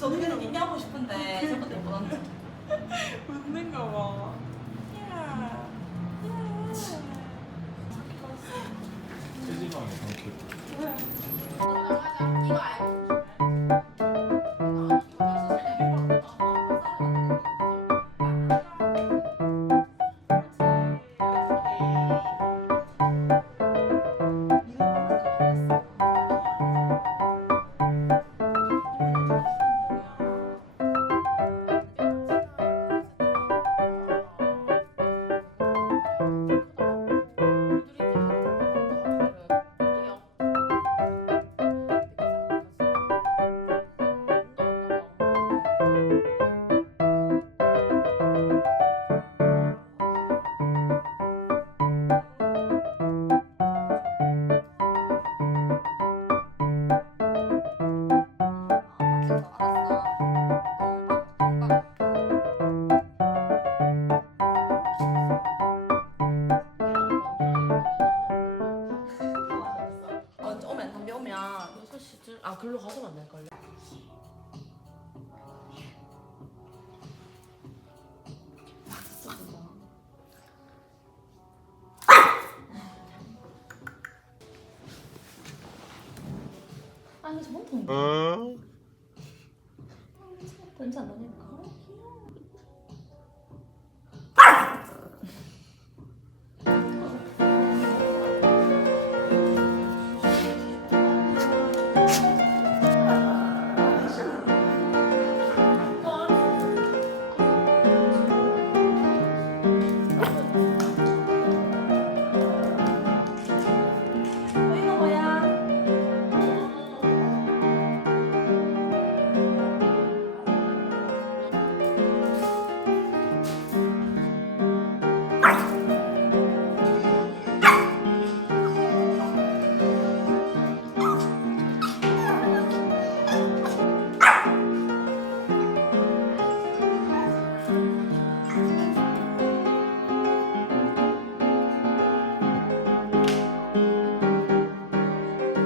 진짜 어떻게든 얘기하고 싶은데 저것 때문에 못 앉아. 웃는 거 봐. 체지방이 그렇게 이거 알고. 오면 담배 오면 6시쯤 아 글로 가서 만날걸요? 아 이거 저번 폰데. 괜찮아.